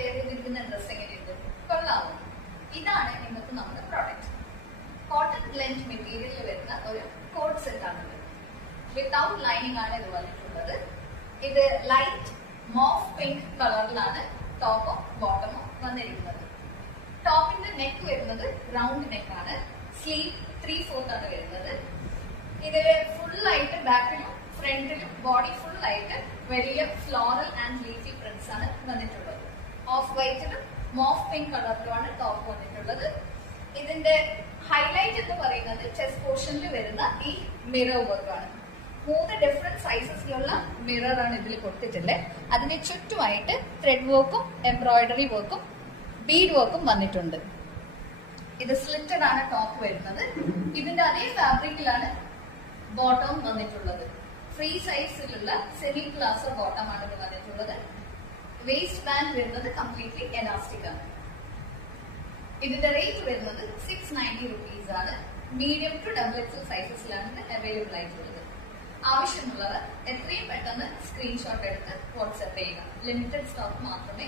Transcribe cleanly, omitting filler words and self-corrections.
Wear ചെയ്തിരിക്കുന്ന dress എങ്ങനെയുണ്ട്, കൊള്ളാമോ? ഇതാണ് ഇന്നത്തെ നമ്മുടെ പ്രോഡക്റ്റ്. കോട്ടൺ ബ്ലെൻഡ് മെറ്റീരിയലിൽ വരുന്ന ഒരു കോട്ട് സെറ്റ് ആണിത്. വിത്തൗട്ട് ലൈനിങ് ആണ് ഇത് വന്നിട്ടുള്ളത്. ഇത് ലൈറ്റ് മോഫ് പിങ്ക് കളറിലാണ് ടോപ്പും ബോട്ടമും വന്നിരിക്കുന്നത്. ടോപ്പിന്റെ നെക്ക് വരുന്നത് റൗണ്ട് നെക്ക് ആണ്. സ്ലീവ് 3/4 ആണ് വരുന്നത്. ഇതില് ഫുള്ളായിട്ട് ബാക്കിലും ഫ്രണ്ടിലും ബോഡി ഫുള്ളായിട്ട് വലിയ ഫ്ലോറൽ ആൻഡ് ലീഫി പ്രിന്റ്സ് ആണ് വന്നിട്ടുള്ളത്. ഓഫ് വൈറ്റിലും മോഫ് പിങ്ക് കളറിലുമാണ് ടോപ്പ് വന്നിട്ടുള്ളത്. ഇതിന്റെ ഹൈലൈറ്റ് എന്ന് പറയുന്നത് ചെസ്റ്റ് പോർഷനിൽ വരുന്ന ഈ മിറർ വർക്ക് ആണ്. 3 ഡിഫറെന്റ് സൈസസിലുള്ള മിറർ ആണ് ഇതിൽ കൊടുത്തിട്ടുള്ളത്. അതിന് ചുറ്റുമായിട്ട് ത്രെഡ് വർക്കും എംബ്രോയിഡറി വർക്കും ബീഡ് വർക്കും വന്നിട്ടുണ്ട്. ഇത് സ്ലിറ്റഡ് ആണ് ടോപ്പ് വരുന്നത്. ഇതിന്റെ അതേ ഫാബ്രിക്കിലാണ് ബോട്ടം വന്നിട്ടുള്ളത്. ഫ്രീ സൈസിലുള്ള സെമി പ്ലാസോ ബോട്ടം ആണ് ഇത് വന്നിട്ടുള്ളത്. വേസ്റ്റ് ബാൻഡ് വരുന്നത് കംപ്ലീറ്റ്ലി എലാസ്റ്റിക് ആണ്. ഇതിന്റെ റേറ്റ് വരുന്നത് 690 rupees ആണ്. മീഡിയം ടു XXL സൈസസിലാണ് ഇത് അവൈലബിൾ ആയിട്ടുള്ളത്. ആവശ്യമുള്ളവർ എത്രയും പെട്ടെന്ന് സ്ക്രീൻഷോട്ട് എടുത്ത് വാട്സ്ആപ്പ് ചെയ്യുക. ലിമിറ്റഡ് സ്റ്റോക്ക് മാത്രമേ